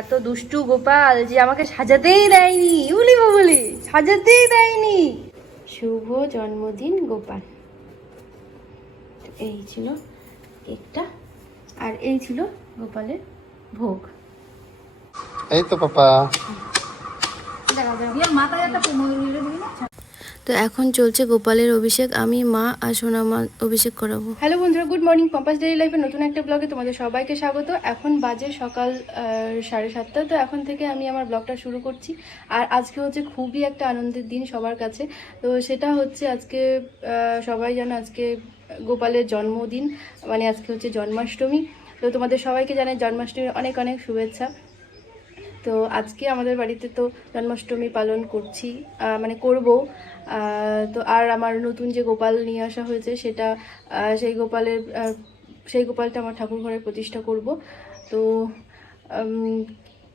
এত দুষ্টু গোপাল যে আমাকে সাজাতেই দেয়নি উলি বাবুলি সাজাতেই দেয়নি। শুভ জন্মদিন গোপাল। এই ছিল কেকটা আর এই ছিল গোপালের ভোগ। এই তো পাপা। তো এখন চলছে গোপালের অভিষেক। আমি, মা আর সোনা মা অভিষেক করাবো। হ্যালো বন্ধুরা, গুড মর্নিং। পম্পাস ডেলি লাইফের নতুন একটা ব্লগে তোমাদের সবাইকে স্বাগত। এখন বাজে সকাল সাড়ে সাতটা। তো এখন থেকে আমি আমার ব্লগটা শুরু করছি। আর আজকে হচ্ছে খুবই একটা আনন্দের দিন সবার কাছে। তো সেটা হচ্ছে আজকে সবাই জানো আজকে গোপালের জন্মদিন মানে আজকে হচ্ছে জন্মাষ্টমী। তো তোমাদের সবাইকে জানাই জন্মাষ্টমীর অনেক অনেক শুভেচ্ছা। তো আজকে আমাদের বাড়িতে তো জন্মাষ্টমী পালন করছি মানে করব। তো আর আমার নতুন যে গোপাল নিয়ে আসা হয়েছে সেটা সেই গোপালের সেই গোপালটা আমার ঠাকুর ঘরে প্রতিষ্ঠা করব। তো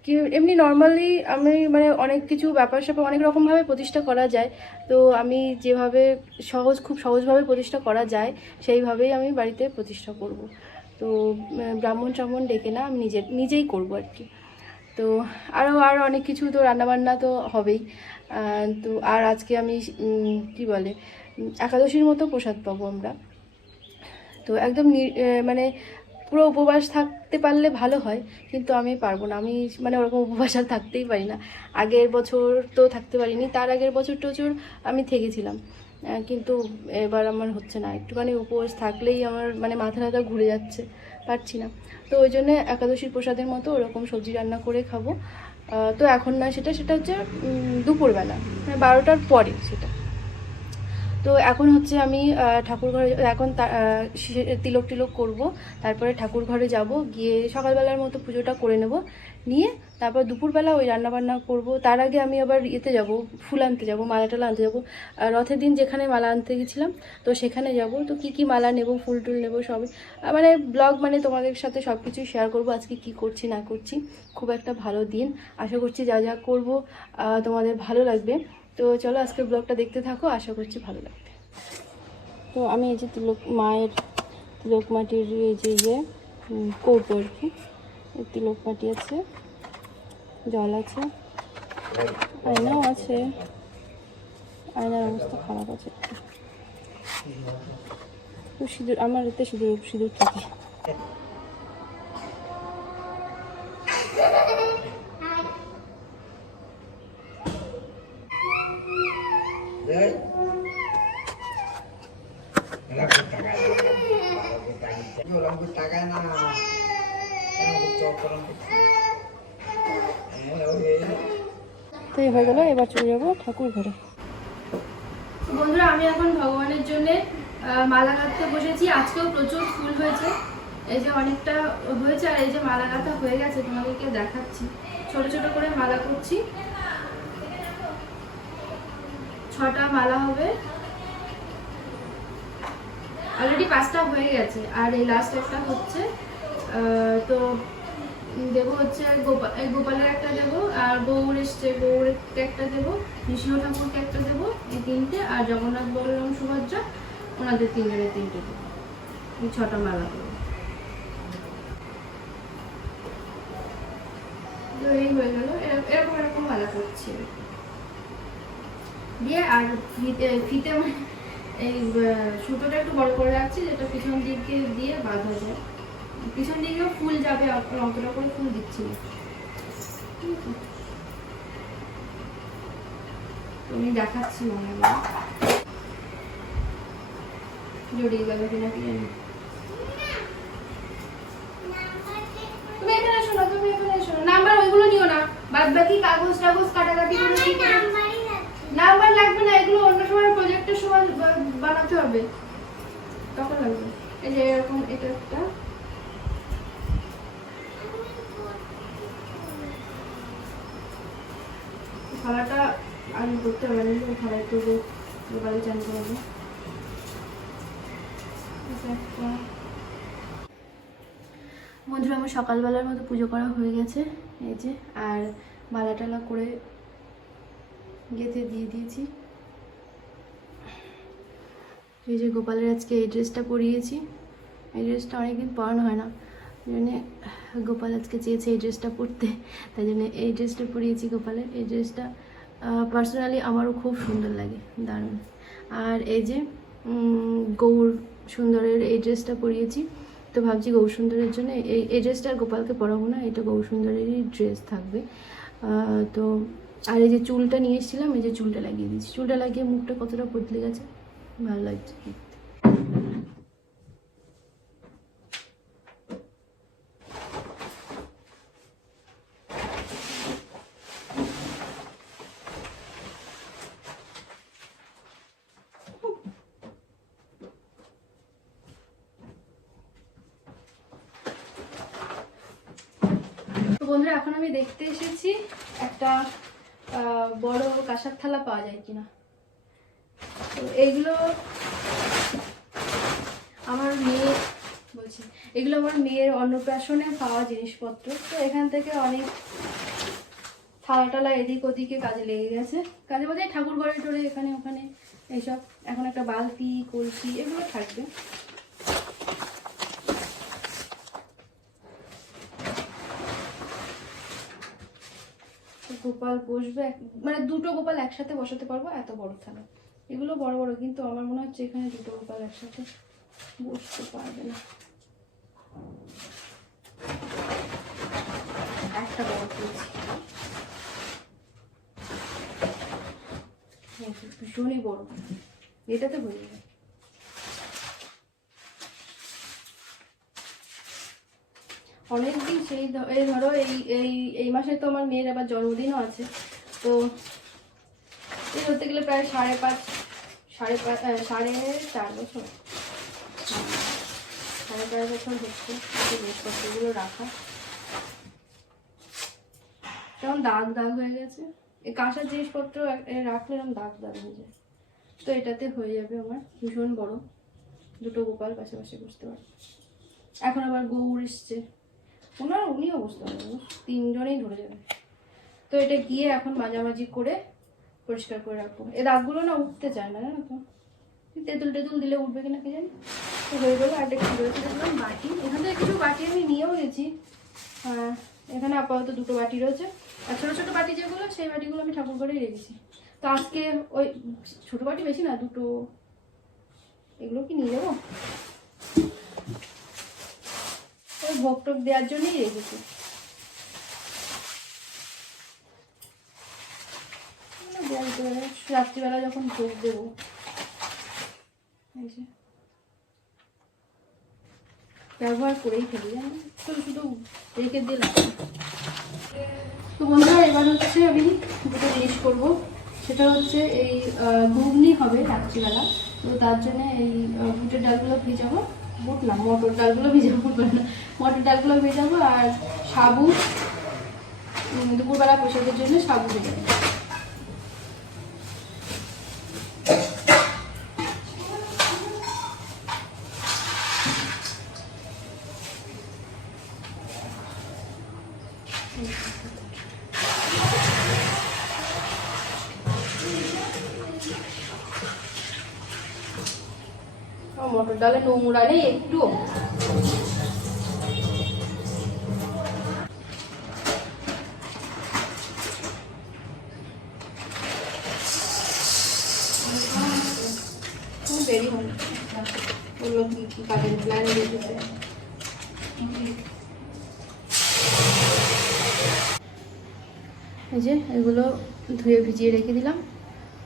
কি এমনি নর্মালি আমি মানে অনেক কিছু ব্যাপার স্যাপার অনেক রকমভাবে প্রতিষ্ঠা করা যায়। তো আমি যেভাবে সহজ, খুব সহজভাবে প্রতিষ্ঠা করা যায়, সেইভাবেই আমি বাড়িতে প্রতিষ্ঠা করব। তো ব্রাহ্মণ ট্রাহ্মণ ডেকে না আমি নিজে, নিজেই করব আর কি। তো আরও আর অনেক কিছু তো রান্নাবান্না তো হবেই। তো আর আজকে আমি কি বলে, একাদশীর মতো প্রসাদ পাবো আমরা। তো একদম মানে পুরো উপবাস থাকতে পারলে ভালো হয়, কিন্তু আমি পারব না। আমি মানে ওরকম উপবাস আর থাকতেই পারি না। আগের বছর তো থাকতে পারিনি, তার আগের বছর টছর আমি থেকেছিলাম। কিন্তু এবার আমার হচ্ছে না। একটুখানি উপবাস থাকলেই আমার মানে মাথা ব্যথা ঘুরে যাচ্ছে। পারছি না। তো ওই জন্য একাদশীর প্রসাদের মতো ওরকম সবজি রান্না করে খাব। তো এখন না সেটা সেটা হচ্ছে দুপুরবেলা মানে বারোটার পরে সেটা। তো এখন হচ্ছে আমি ঠাকুর ঘরে, এখন তিলক টিলক করব, তারপরে ঠাকুর ঘরে যাব, গিয়ে সকালবেলার মতো পুজোটা করে নেব। নিয়ে তারপর দুপুরবেলা ওই রান্না বান্না করব। তার আগে আমি আবার ইয়েতে যাব, ফুল আনতে যাব মালা টালা আনতে যাব। রথের দিন যেখানে মালা আনতে গেছিলাম, তো সেখানে যাব। তো কি কি মালা নেব, ফুল টুল নেব, সবই। মানে ব্লগ মানে তোমাদের সাথে সব কিছুই শেয়ার করব, আজকে কি করছি, না করছি। খুব একটা ভালো দিন। আশা করছি যা যা করব তোমাদের ভালো লাগবে। তো চলো আজকের ব্লগটা দেখতে থাকো, আশা করছি ভালো লাগবে। তো আমি এই যে তিলক মায়ের, তিলক মাটির এই যে ইয়ে কৌটো আর কি। তিলক মাটি আছে জল আছে। আয়নাও আছে। আয়নার অবস্থা খারাপ আছে একটু। তো সিঁদুর, আমার এতে সিঁদুর সিঁদুর থাকে। বন্ধুরা, আমি এখন ভগবানের জন্য মালা গাঁথতে বসেছি। আজকেও প্রচুর ফুল হয়েছে। এই যে অনেকটা হয়েছে আর এই যে মালা গাঁথা হয়ে গেছে তোমাদেরকে দেখাচ্ছি। ছোট ছোট করে মালা করছি। ছটা মালা হবে। অলরেডি পাঁচটা হয়ে গেছে। আর এই লাস্ট একটা হচ্ছে। তো দেবো হচ্ছে গোপা- এই গোপালের একটা দেবো, আর গৌর এসছে গৌরকে একটা দেবো নৃসিংহ ঠাকুরকে একটা দেবো, এই তিনটে, আর জগন্নাথ, বলরাম, সুভদ্রা, ওনাদের তিনজনের তিনটে দেবো। এই ছটা মালা তো এই হয়ে গেল। এরকম এরকম মালা করছি। দিয়ে আর ফিতে ফিতে মানে এই সুতোটা একটু বড় করে রাখছি, যেটা পিছন দিকে দিয়ে বাঁধা যায়। পিছন দিকেও ফুল যাবে অত- অতটা করে ফুল দিচ্ছি না। দেখাচ্ছি মনে হয়। জড়িয়ে গেল কিনা কি জানি। তুমি এখানে এসো না তুমি এখানে এসো না। নাম্বার ওইগুলো নিও না। বাদ বাকি কাগজ টাগজ কাটাকাটি করে নাম্বার লাগবে না এগুলো অন্য সময় প্রজেক্টের সময় বানাতে হবে। তখন লাগবে। এই যে এরকম এটা একটা। খাবারটা আমি করতে না খাবার করব সকালে চান করব বন্ধুরা, আমার সকালবেলার মতো পুজো করা হয়ে গেছে, এই যে, আর মালা টালা করে গেঁথে দিয়ে দিয়েছি। এই যে গোপালের আজকে এই ড্রেসটা পরিয়েছি। এই ড্রেসটা অনেকদিন পরানো হয় না। জন্যে গোপাল আজকে চেয়েছে এই ড্রেসটা পরতে, তাই জন্য এই ড্রেসটা পরিয়েছি গোপালের। এই ড্রেসটা পার্সোনালি আমারও খুব সুন্দর লাগে, দারুণ। আর এই যে গৌর সুন্দরের এই ড্রেসটা পরিয়েছি, তো ভাবছি গৌর সুন্দরের জন্য এই এই ড্রেসটা আর গোপালকে পরাবো না, এটা গৌর সুন্দরেরই ড্রেস থাকবে। তো আর এই যে চুলটা নিয়ে এসেছিলাম, এই যে চুলটা লাগিয়ে দিয়েছি। চুলটা লাগিয়ে মুখটা কতটা বদলে গেছে? ভালো লাগছে। বন্ধুরা, এখন আমি দেখতে এসেছি একটা বড় কাঁসার থালা পাওয়া যায় কিনা। তো এইগুলো আমার মেয়ে বলছি, এগুলো আমার মেয়ের অন্নপ্রাশনে পাওয়া জিনিসপত্র। তো এখান থেকে অনেক থালা টালা এদিক ওদিকে কাজে লেগে গেছে। কাজে এই ঠাকুর ঘরে টরে এখানে ওখানে এইসব। এখন একটা বালতি, কলসি, এগুলো থাকবে। গোপাল বসবে মানে দুটো গোপাল একসাথে বসাতে পারব এত বড় থালা। এগুলো বড় বড় কিন্তু আমার মনে হচ্ছে এখানে দুটো গোপাল একসাথে বসতে পারবে না। একটা বড় পেয়েছি হ্যাঁ, ভীষণই বড়। এটাতে হয়ে যাবে। অনেকদিন সেই এই ধরো এই এই এই মাসে তো আমার মেয়ের আবার জন্মদিনও আছে। তো এই ধরতে গেলে প্রায় সাড়ে পাঁচ সাড়ে পাঁচ সাড়ে চার বছর। সাড়ে চার বছর হচ্ছে জিনিসপত্রগুলো রাখা। কেমন দাগ দাগ হয়ে গেছে। এই কাঁসার জিনিসপত্র রাখলে এরকম দাগ দাগ হয়ে যায়। তো এটাতে হয়ে যাবে আমার ভীষণ বড়। দুটো গোপাল পাশাপাশি বসতে পারবে। এখন আবার গৌর এসছে। ওনার উনিও বসতে পারবেন তিনজনেই ধরে যাবে। তো এটা গিয়ে এখন মাঝামাঝি করে পরিষ্কার করে রাখব। এ দাগগুলো না উঠতে চায় না, জানো তো? তেঁতুল টেতুল দিলে উঠবে কিনা কে জানি? তো হয়ে গেলো আর একটা কি রয়েছে দেখলাম বাটি। এখান থেকে কিছু বাটি আমি নিয়েও গেছি এখানে আপাতত দুটো বাটি রয়েছে। আর ছোটো ছোটো বাটি যেগুলো, সেই বাটিগুলো আমি ঠাকুর ঘরেই রেখেছি। তো আজকে ওই ছোটো বাটি বেশি না, দুটো। এগুলো কি নিয়ে যাব? ওই ভোগ টোক দেওয়ার জন্যই রেখেছি। রাত্রিবেলা যখন ভোগ দেবো। ব্যবহার করেই ফেলি শুধু শুধু রেখে দিলাম। তো বন্ধুরা, এবার হচ্ছে আমি দুটো জিনিস করব। সেটা হচ্ছে এই ঘুগনি হবে রাত্রিবেলা। তো তার জন্য এই বুটের ডালগুলো ভিজাবো। বুট না মটর ডালগুলো ভেজাবো, মটর ডালগুলো ভেজাবো আর সাবু দুপুরবেলা প্রসাদের জন্য সাবু ভেজাবো মটর ডালে নোংরা নেই একটু। দেরি হলো। বলল কি কি কাজের প্ল্যান দিয়েছে এই যে এগুলো ধুয়ে ভিজিয়ে রেখে দিলাম।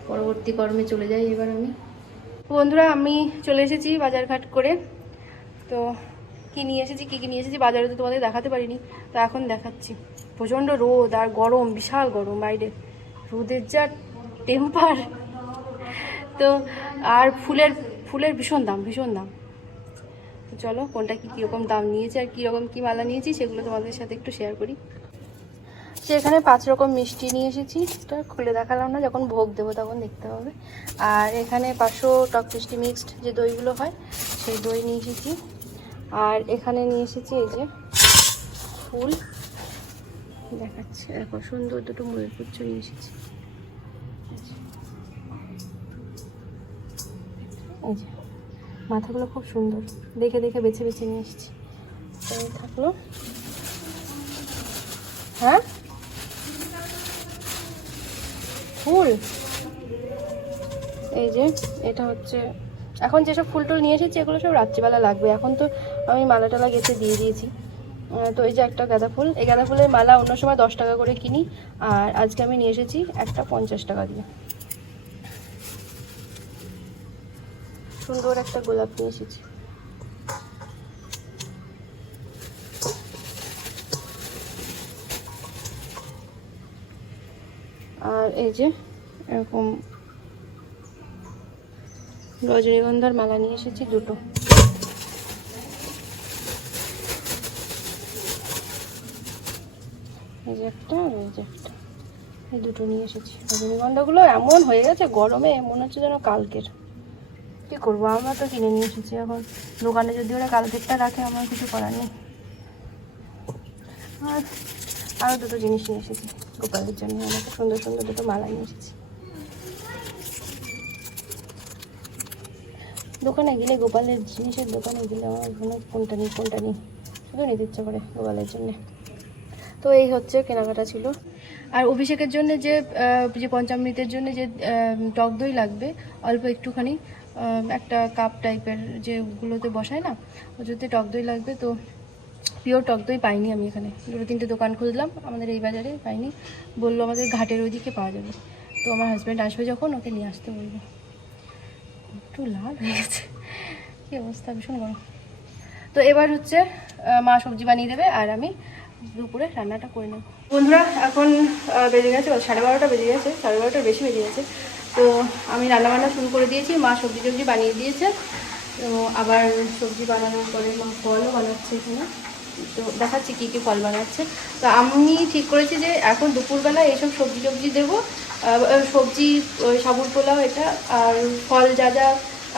পরবর্তী কর্মে চলে যাই এবার আমি। বন্ধুরা, আমি চলে এসেছি বাজারঘাট করে। তো কি নিয়ে এসেছি, কী কী নিয়ে এসেছি বাজারে তো তোমাদের দেখাতে পারিনি। তো এখন দেখাচ্ছি। প্রচণ্ড রোদ আর গরম, বিশাল গরম বাইরে। রোদের যা টেম্পার তো আর ফুলের ফুলের ভীষণ দাম ভীষণ দাম। চলো, কোনটা কি কীরকম দাম নিয়েছে আর কীরকম কী মালা নিয়েছি সেগুলো তোমাদের সাথে একটু শেয়ার করি। যে এখানে পাঁচ রকম মিষ্টি নিয়ে এসেছি। এটা খুলে দেখালাম না, যখন ভোগ দেবো তখন দেখতে হবে। আর এখানে পাঁচশো টক মিষ্টি মিক্সড যে দইগুলো হয়, সেই দই নিয়ে এসেছি। আর এখানে নিয়ে এসেছি এই যে ফুল। দেখাচ্ছে, দেখো সুন্দর দুটো ময়ূরপুচ্ছ নিয়ে এসেছি। এই যে, মাথাগুলো খুব সুন্দর। দেখে দেখে বেছে বেছে নিয়ে এসেছি। এই থাক। হ্যাঁ? ফুল? এই যে, এটা হচ্ছে, এখন যেসব ফুল টুল নিয়ে এসেছি, এগুলো সব রাত্রিবেলা লাগবে। এখন তো আমি মালা টালা গেছে দিয়ে দিয়েছি। তো এই যে একটা গাঁদা ফুল, এই গাঁদা ফুলের মালা অন্য সময় দশ টাকা করে কিনি, আর আজকে আমি নিয়ে এসেছি একটা পঞ্চাশ টাকা দিয়ে। সুন্দর একটা গোলাপ নিয়ে এসেছি আর এই যে, এরকম রজনীগন্ধার মালা নিয়ে এসেছি দুটো। এই যে একটা এই যে একটা। এই দুটো নিয়ে এসেছি। রজনীগন্ধাগুলো এমন হয়ে গেছে গরমে, মনে হচ্ছে যেন কালকের। কী করব? আমরা তো কিনে নিয়ে এসেছি এখন। দোকানে যদি ওরা কালকেরটা রাখে, আমার কিছু করার নেই। আর আরও দুটো জিনিস নিয়ে এসেছি। গোপালের জন্য আমাকে সুন্দর সুন্দর দুটো মালা নিয়ে এসেছি। দোকানে গেলে গোপালের জিনিসের দোকানে গেলে আমার মনে কোনটা নিই কোনটা নিই শুধু নিতে ইচ্ছে করে গোপালের জন্যে। তো এই হচ্ছে কেনাকাটা ছিল। আর অভিষেকের জন্য যে যে পঞ্চামৃতের জন্য যে টক দই লাগবে, অল্প একটুখানি একটা কাপ টাইপের যেগুলোতে বসায় না, ওটাতে টক দই লাগবে। তো পিওর টক দই পাইনি আমি এখানে। দুটো তিনটে দোকান খুঁজলাম আমাদের এই বাজারে পাইনি। বলল আমাদের ঘাটের ওইদিকে পাওয়া যাবে। তো আমার হাজব্যান্ড আসবে যখন, ওকে নিয়ে আসতে বলব। একটু লাল হয়ে গেছে। কী অবস্থা, ভীষণ গরম। তো এবার হচ্ছে মা সবজি বানিয়ে দেবে আর আমি দুপুরে রান্নাটা করে নেব। বন্ধুরা, এখন বেজে গেছে সাড়ে বারোটা বেজে গেছে, সাড়ে বারোটার বেশি বেজে গেছে। তো আমি রান্নাবান্না শুরু করে দিয়েছি, মা সবজি টবজি বানিয়ে দিয়েছে। তো আবার সবজি বানানোর পরে মা ফলও বানাচ্ছে এখানে। তো দেখাচ্ছি কী কী ফল বানাচ্ছে। তো আমি ঠিক করেছি যে এখন দুপুরবেলা এইসব সবজি টবজি দেবো। সবজি সাবুর পোলাও এটা, আর ফল যা যা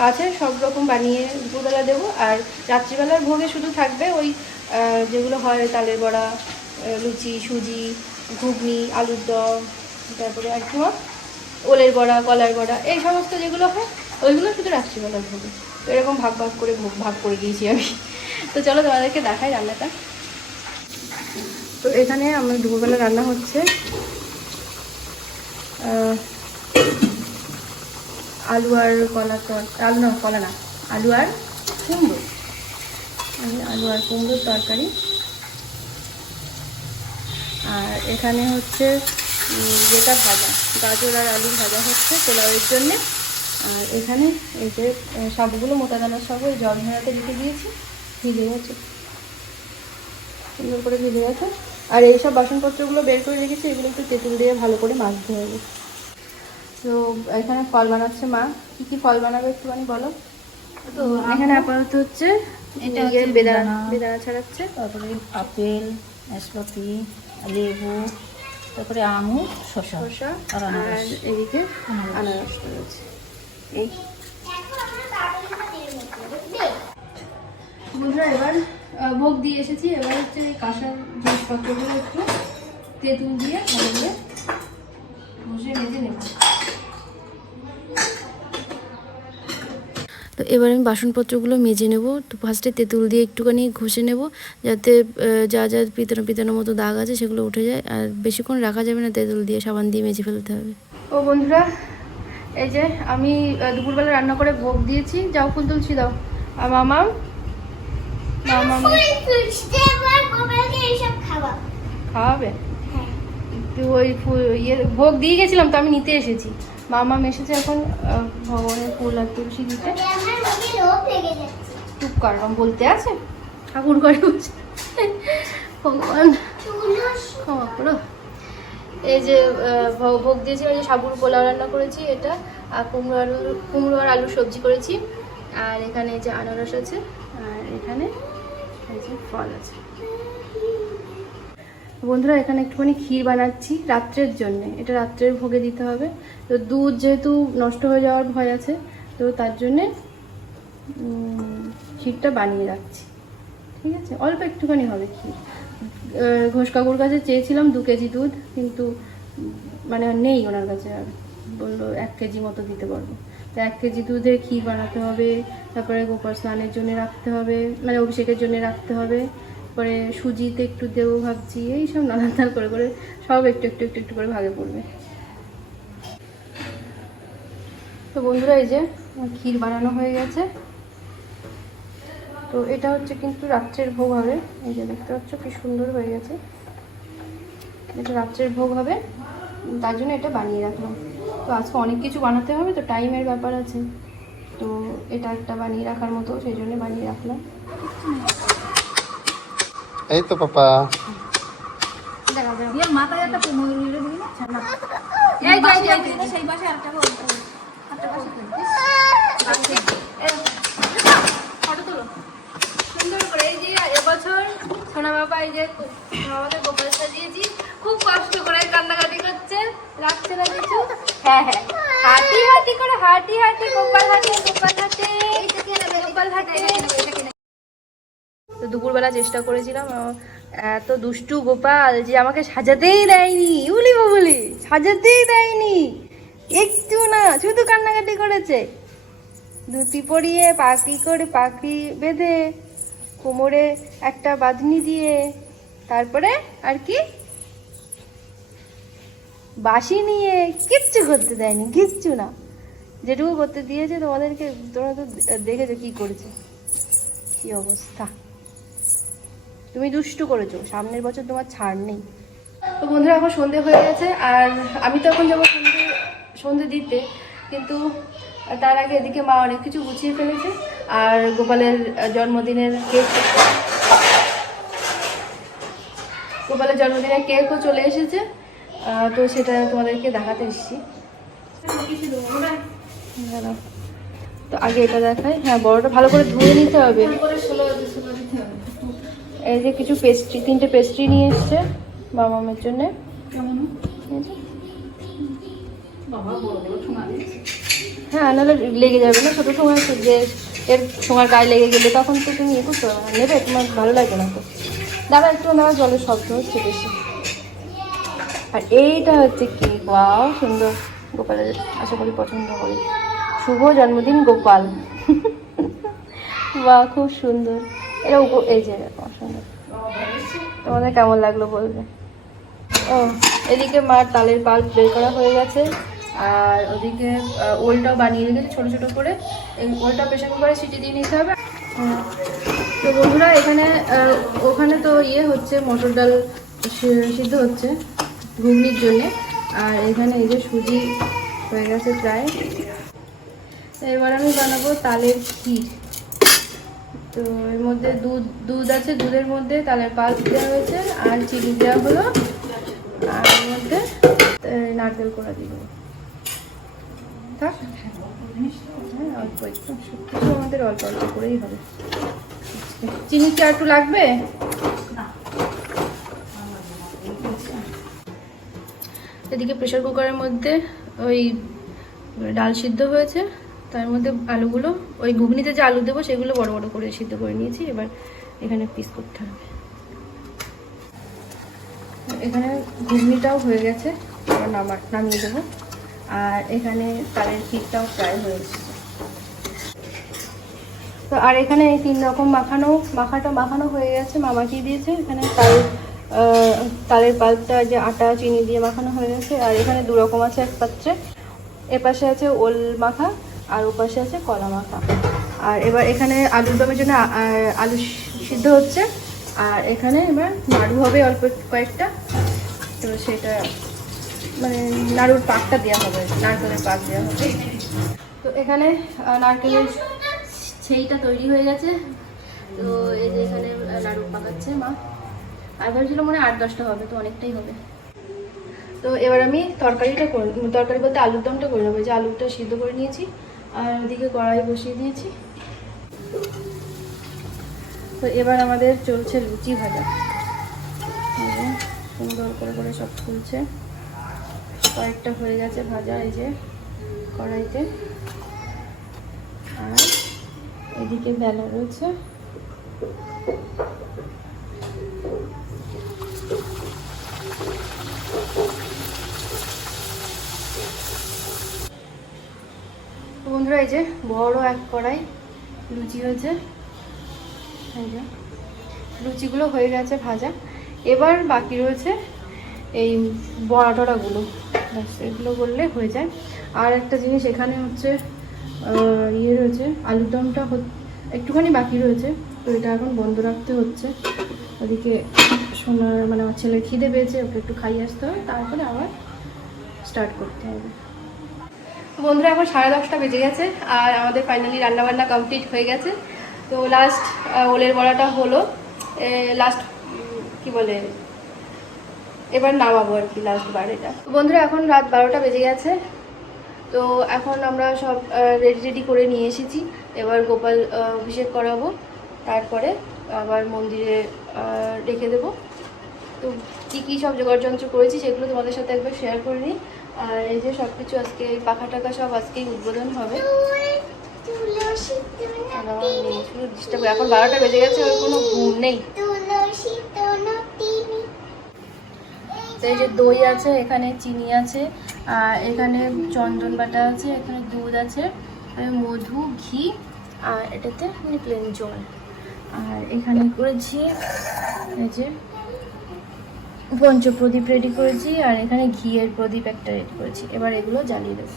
আছে সব রকম বানিয়ে দুপুরবেলা দেবো। আর রাত্রিবেলার ভোগে শুধু থাকবে ওই যেগুলো হয় তালের বড়া লুচি, সুজি, ঘুগনি, আলুর দম, তারপরে আর কি ওলের বড়া, কলার বড়া, এই সমস্ত যেগুলো হয়, ওইগুলো শুধু রাত্রিবেলার ভোগে। তো এরকম ভাগ ভাগ করে ভোগ, ভাগ করে দিয়েছি আমি। তো চলো তোমাদেরকে দেখাই রান্নাটা। তো এখানে আমার দুপুরবেলা রান্না হচ্ছে আলু আর কলা আলু না, কলা না, আলু আর কুমড়ো। আলু আর কুমড়োর তরকারি। আর এখানে হচ্ছে যেটা ভাজা, গাজর আর আলু ভাজা হচ্ছে পোলাওয়ের জন্যে। আর এখানে এই যে সবগুলো মোটা দানার সাবু এই জল ভেড়াতে রেখে দিয়েছি। ভিজে গেছে। সুন্দর করে ভিজে গেছে। আর এইসব বাসনপত্রগুলো বের করে রেখেছি এগুলো একটু তেঁতুল দিয়ে ভালো করে মাখতে হবে। তো এখানে ফল বানাচ্ছে মা। কি কি ফল বানাবে একটুখানি বলো? তো এখানে আপাতত হচ্ছে এটা বেদানা। বেদানা। ছাড়াচ্ছে। তারপরে আপেল নাশপাতি লেবু তারপরে আঙুর শসা শসা আর এদিকে আনারস। আনারস রয়েছে। এই বন্ধুরা এবার ভোগ দিয়ে এসেছি। এবার হচ্ছে এই কাঁসার জিনিসপত্রগুলো একটু তেঁতুল দিয়ে ভালো করে ঘষে মেজে নেব। তো এবার আমি বাসনপত্রগুলো মেজে নেব। তো ফার্স্টে তেঁতুল দিয়ে একটুখানি ঘষে নেব যাতে যা যা পিতানো পিতানো মতো দাগ আছে সেগুলো উঠে যায়। আর বেশিক্ষণ রাখা যাবে না তেঁতুল দিয়ে সাবান দিয়ে মেজে ফেলতে হবে। ও বন্ধুরা এই যে আমি দুপুরবেলা রান্না করে ভোগ দিয়েছি। যাও ফুল তুলছি দাও। আর মামা খাওয়াবে। তো ওই ফুল ইয়ে ভোগ দিয়ে গেছিলাম তো আমি নিতে এসেছি। মামা এসেছে এখন ভগবানের ফুল আর তুলসী দিতে। চুপ কর বলতে আছে? ঠাকুর ঘরে বসে। ভগবান। ক্ষমা করো। এই যে ভোগ- দিয়েছি ওই যে সাবুর পোলাও রান্না করেছি এটা আর কুমড়ো আলু কুমড়ো আর আলু সবজি করেছি। আর এখানে এই যে আনারস আছে আর এখানে ফল আছে। বন্ধুরা, এখানে একটুখানি ক্ষীর বানাচ্ছি রাত্রের জন্য। এটা রাত্রের ভোগে দিতে হবে। তো দুধ যেহেতু নষ্ট হয়ে যাওয়ার ভয় আছে, তো তার জন্যে ক্ষীরটা বানিয়ে রাখছি। ঠিক আছে? অল্প একটুখানি হবে ক্ষীর। ঘোষ কাকুর কাছে চেয়েছিলাম দু কেজি দুধ, কিন্তু মানে নেই ওনার কাছে। আর বলল এক কেজি মতো দিতে পারব। তো এক কেজি দুধে ক্ষীর বানাতে হবে, তারপরে গোপাল স্নানের জন্য রাখতে হবে মানে অভিষেকের জন্য রাখতে হবে, পরে সুজিতে একটু দেবো ভাবছি এইসব নানান তাল করে করে, সব একটু একটু একটু একটু করে ভাগে পড়বে। তো বন্ধুরা, এই যে ক্ষীর বানানো হয়ে গেছে। তো এটা হচ্ছে কিন্তু রাত্রের ভোগ হবে, এই যে দেখতে পাচ্ছ কি সুন্দর হয়ে গেছে। এটা রাত্রের ভোগ হবে, তার জন্য এটা বানিয়ে রাখলাম। তো আজকে অনেক কিছু বানাতে হবে তো টাইমের ব্যাপার আছে। তো এটা একটা বানিয়ে রাখার মতো সেই জন্য বানিয়ে রাখলাম। এই তো পাপা। সুন্দর করে এই যে এবছর সোনা বাবা এই যে কো- আমাদের গোপাল সাজিয়েছি। খুব কষ্ট করে কান্নাকাটি করছে। রাখছে না কিছু হ্যাঁ হ্যাঁ। হাঁটি হাঁটি করে হাঁটি হাঁটি গোপাল হাঁটি গোপাল হাঁটে গোপাল হাঁটে তো দুপুরবেলা চেষ্টা করেছিলাম এত দুষ্টু গোপাল যে আমাকে সাজাতেই দেয়নি উলি বাবুলি সাজাতেই দেয়নি। একটু না শুধু কান্নাকাটি করেছে। ধুতি পরিয়ে পাখি করে পাখি বেঁধে কোমরে একটা বাঁধনি দিয়ে তারপরে আর কি বাঁশি নিয়ে কিচ্ছু করতে দেয়নি, কিচ্ছু না। যেটুকু করতে দিয়েছে তোমাদেরকে, তোমরা তো দেখেছ কি করেছে, কি অবস্থা। তুমি দুষ্টু করেছ, সামনের বছর তোমার ছাড় নেই। তো বন্ধুরা, এখন সন্ধে হয়ে গেছে, আর আমি তো এখন যাব সন্ধে সন্ধে দিতে, কিন্তু তার আগে এদিকে মা অনেক কিছু গুছিয়ে ফেলেছে, আর গোপালের জন্মদিনের কেক গোপালের জন্মদিনের কেকও চলে এসেছে। তো সেটা তোমাদেরকে দেখাতে এসেছি। তো আগে এটা দেখাই। হ্যাঁ বড়টা ভালো করে ধুয়ে নিতে হবে। এই যে কিছু পেস্ট্রি তিনটে পেস্ট্রি নিয়ে এসছে বাবা মামের জন্য। হ্যাঁ নাহলে লেগে যাবে না, ছোটো সময় যে এর সময় গায়ে লেগে গেলে তখন তো তুমি ইয়ে করতে নেবে, তোমার ভালো লাগবে না তো। দাদা একটু নেওয়া জলের শব্দ হচ্ছে বেশি। আর এইটা হচ্ছে কি? বাও সুন্দর। গোপালের আশা করি পছন্দ করি। শুভ জন্মদিন, গোপাল। বাহ খুব সুন্দর। এটা উপ এই যে সুন্দর তোমাদের কেমন লাগল বলবে? ও, এদিকে মার তালের পাল বের করা হয়ে গেছে। আর ওদিকে ওলটাও বানিয়ে রেখেছে ছোটো ছোটো করে। এই ওলটা প্রেশার কুকারে সিটি দিয়ে নিতে হবে। তো বন্ধুরা, এখানে ওখানে তো ইয়ে হচ্ছে, মটর ডাল সিদ্ধ হচ্ছে। ঘুগনির জন্যে। আর এখানে এই যে সুজি হয়ে গেছে প্রায়। এবার আমি বানাবো তালের ক্ষীর। তো এর মধ্যে দুধ দুধ আছে, দুধের মধ্যে তালের পাল্প দেওয়া হয়েছে, আর চিনি দেওয়া হলো। আর এর মধ্যে নারকেল দিয়ে দেবো। থাক। হ্যাঁ অল্প একটু। আমাদের অল্প অল্প করেই হবে। চিনি কি আর একটু লাগবে? এদিকে প্রেশার কুকারের মধ্যে ওই ডাল সিদ্ধ হয়েছে। তার মধ্যে আলুগুলো ওই ঘুগনিতে যে আলু দেবো সেগুলো বড় বড় করে সিদ্ধ করে নিয়েছি এবার এখানে পিস করতে হবে। এখানে ঘুগনিটাও হয়ে গেছে এবার নামা নামিয়ে দেবো। আর এখানে তালের ক্ষীরটাও প্রায় হয়ে এসেছে তো আর এখানে এই তিন রকম মাখানো মাখাটা মাখানো হয়ে গেছে মা মাখিয়ে দিয়েছে? এখানে তাল আহ, তালের পাল্পটা যে আটা, চিনি দিয়ে মাখানো হয়ে গেছে, আর এখানে দু রকম আছে এক পাত্রে। এপাশে আছে ওল মাখা, আর ওপাশে আছে কলা মাখা। আর এবার এখানে আলুর দমের জন্য আলু সিদ্ধ হচ্ছে। আর এখানে এবার নাড়ু হবে অল্প কয়েকটা। তো সেটা মানে নাড়ুর পাকটা দেওয়া হবে, নারকেলের পাক দেওয়া হবে। তো এখানে নারকেলের সেইটা তৈরি হয়ে গেছে। তো এই যে এখানে নাড়ু পাকাচ্ছে মা। আর ভেবেছিল মনে আট দশটা হবে, তো অনেকটাই হবে। তো এবার আমি তরকারিটা করে, তরকারি বলতে আলুর দমটা করে নেব। যে আলুটা সিদ্ধ করে নিয়েছি, আর ওদিকে কড়াই বসিয়ে দিয়েছি। তো এবার আমাদের চলছে লুচি ভাজা। সুন্দর করে করে সব ফুলছে কয়েকটা হয়ে গেছে ভাজা, এই যে কড়াইতে। আর এদিকে বেলা রয়েছে। বন্ধুরা, এই যে বড় এক কড়াই লুচি হয়েছে। লুচিগুলো হয়ে গেছে ভাজা। এবার বাকি রয়েছে এই বড়া টড়াগুলো। ব্যাস, এগুলো করলে হয়ে যায়। আর একটা জিনিস এখানে হচ্ছে ইয়ে রয়েছে, আলুর দমটা একটুখানি বাকি রয়েছে। তো এটা এখন বন্ধ রাখতে হচ্ছে। ওদিকে সোনার মানে আমার ছেলে খিদে পেয়েছে, ওকে একটু খাইয়ে আসতে হবে, তারপরে আবার স্টার্ট করতে হবে। বন্ধুরা, এখন সাড়ে দশটা বেজে গেছে, আর আমাদের ফাইনালি রান্নাবান্না কমপ্লিট হয়ে গেছে। তো লাস্ট ওলের বড়াটা হলো লাস্ট কি বলে, এবার নামাবো আর কি লাস্ট বার এটা। বন্ধুরা, এখন রাত বারোটা বেজে গেছে, তো এখন আমরা সব রেডি রেডি করে নিয়ে এসেছি। এবার গোপাল অভিষেক করাবো, তারপরে আবার মন্দিরে রেখে দেবো। তো কী কী সব জোগাড় যন্ত্র করেছি সেগুলো তোমাদের সাথে একবার শেয়ার করে নিই। আর এই যে সব কিছু আজকে এই পাখা টাকা সব আজকেই উদ্বোধন হবে। ডিস্টার্ব এখন বারোটা বেজে গেছে, ওর কোনো ঘুম নেই। তো এই যে দই আছে, এখানে চিনি আছে, আর এখানে চন্দন বাটা আছে, এখানে দুধ আছে মধু, ঘি, আর এটাতে প্লেন জল। আর এখানে করেছি এই যে পঞ্চপ্রদীপ রেডি করেছি আর এখানে ঘিয়ের প্রদীপ একটা রেডি করেছি। এবার এগুলো জ্বালিয়ে দেবো।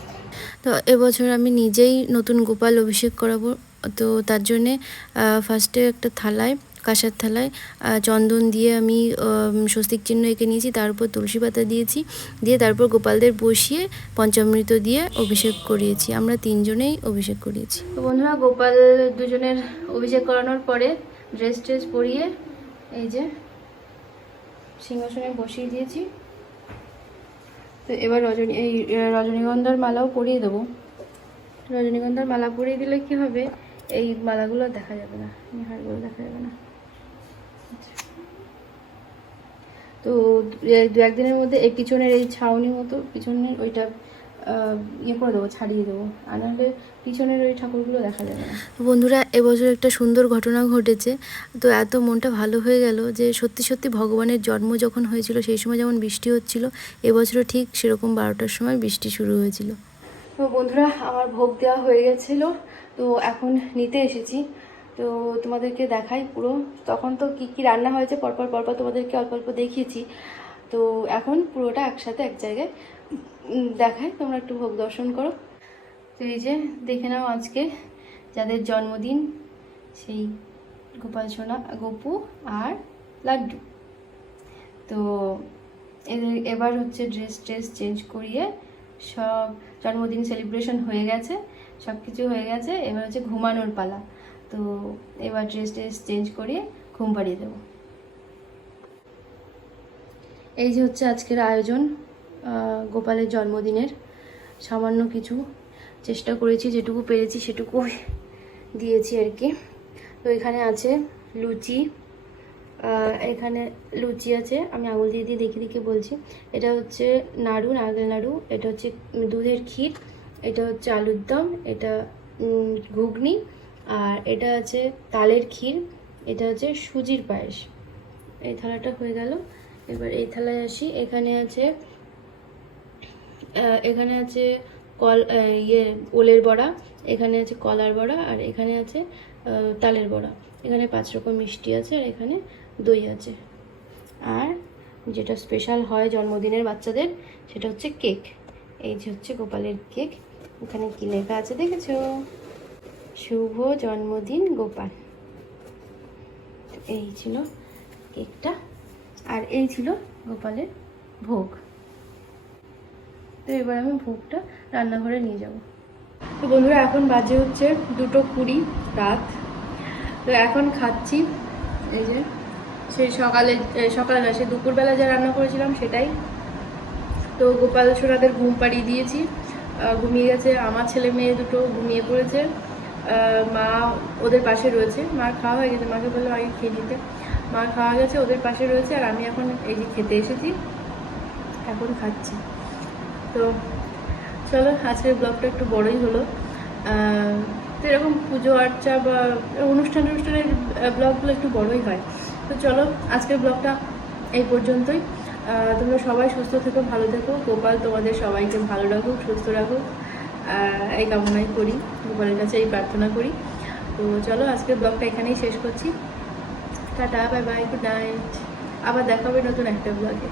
তো এবছর আমি নিজেই নতুন গোপাল অভিষেক করাবো। তো তার জন্যে ফার্স্টে একটা থালায় কাঁসার থালায় চন্দন দিয়ে আমি স্বস্তিক চিহ্ন এঁকে নিয়েছি তার উপর তুলসী পাতা দিয়েছি দিয়ে তারপর গোপালদের বসিয়ে পঞ্চামৃত দিয়ে অভিষেক করিয়েছি। আমরা তিনজনেই অভিষেক করিয়েছি। তো বন্ধুরা গোপাল দুজনের অভিষেক করানোর পরে ড্রেস ট্রেস পরিয়ে এই যে সিংহাসনে বসিয়ে দিয়েছি। তো এবার রজনী এই রজনীগন্ধার মালাও পরিয়ে দেবো। রজনীগন্ধার মালা পরিয়ে দিলে কি হবে? এই মালাগুলো দেখা যাবে না হারগুলো দেখা যাবে না। তো দু- একদিনের মধ্যে এই পিছনের এই ছাউনি মতো, পিছনের ওইটা ইয়ে করে দেবো ছাড়িয়ে দেবো। আর নাহলে পিছনের ওই ঠাকুরগুলো দেখা যাবে না। বন্ধুরা এবছর একটা সুন্দর ঘটনা ঘটেছে। তো এত মনটা ভালো হয়ে গেল যে সত্যি সত্যি ভগবানের জন্ম যখন হয়েছিল সেই সময় যেমন বৃষ্টি হচ্ছিল এবছরও ঠিক সেরকম বারোটার সময় বৃষ্টি শুরু হয়েছিল। তো বন্ধুরা আমার ভোগ দেওয়া হয়ে গেছিল। তো এখন নিতে এসেছি। তো তোমাদেরকে দেখাই পুরো। তখন তো কি কি রান্না হয়েছে পরপর পরপর তোমাদেরকে অল্প অল্প দেখিয়েছি। তো এখন পুরোটা একসাথে এক জায়গায় দেখাই, তোমরা একটু ভোগ দর্শন করো। তো এই যে, দেখে নাও আজকে যাদের জন্মদিন, সেই গোপাল সোনা, গপু আর লাড্ডু। তো এদের, এবার হচ্ছে ড্রেস ট্রেস চেঞ্জ করিয়ে সব জন্মদিন সেলিব্রেশন হয়ে গেছে সব কিছু হয়ে গেছে, এবার হচ্ছে ঘুমানোর পালা। তো এবার ড্রেস ট্রেস চেঞ্জ করিয়ে ঘুম পাড়িয়ে দেবো। এই যে হচ্ছে আজকের আয়োজন। গোপালের জন্মদিনের সামান্য কিছু চেষ্টা করেছি, যেটুকু পেরেছি সেটুকু দিয়েছি আর কি। তো এখানে আছে লুচি এখানে লুচি আছে, আমি আঙুল দিয়ে দিয়ে দেখে দেখে বলছি। এটা হচ্ছে নাড়ু, নারকেল নাড়ু, এটা হচ্ছে দুধের ক্ষীর, এটা হচ্ছে আলুর দম, এটা ঘুগনি, আর এটা আছে তালের ক্ষীর, এটা হচ্ছে সুজির পায়েস। এই থালাটা হয়ে গেল। এবার এই থালায় আসি। এখানে আছে এখানে আছে কল ইয়ে ওলের বড়া, এখানে আছে কলার বড়া, আর এখানে আছে তালের বড়া। এখানে পাঁচ রকম মিষ্টি আছে, আর এখানে দই আছে। আর যেটা স্পেশাল হয় জন্মদিনের বাচ্চাদের, সেটা হচ্ছে কেক এই যে হচ্ছে গোপালের কেক এখানে কি লেখা আছে দেখেছ? শুভ জন্মদিন, গোপাল। এই ছিল কেকটা আর এই ছিল গোপালের ভোগ। তো এবার আমি ভোগটা রান্নাঘরে নিয়ে যাব। তো বন্ধুরা, এখন বাজে হচ্ছে দুটো কুড়ি রাত। তো এখন খাচ্ছি, এই যে সেই সকালে সকালে না সেই দুপুরবেলা যা রান্না করেছিলাম সেটাই। তো গোপাল সোনাদের ঘুম পাড়িয়ে দিয়েছি। ঘুমিয়ে গেছে, আমার ছেলে মেয়ে দুটো ঘুমিয়ে পড়েছে। মা ওদের পাশে রয়েছে। মার খাওয়া হয়ে গেছে, মাকে বললাম, আগে খেয়ে নিতে। মা খাওয়া গেছে, ওদের পাশে রয়েছে, আর আমি এখন এই যে খেতে এসেছি। এখন খাচ্ছি। তো চলো, আজকের ব্লগটা একটু বড়ই হলো। তো এরকম পুজো আর্চা বা অনুষ্ঠান অনুষ্ঠানের ব্লগগুলো একটু বড়ই হয়। তো চলো, আজকের ব্লগটা এই পর্যন্তই। তোমরা সবাই সুস্থ থেকো, ভালো থেকো। গোপাল, তোমাদের সবাইকে ভালো রাখুক, সুস্থ রাখুক। এই কামনাই করি, গোপালের কাছে এই প্রার্থনা করি। তো চলো, আজকের ব্লগটা এখানেই শেষ করছি। Tata bye bye good night. আবার দেখা হবে নতুন একটা ব্লগে।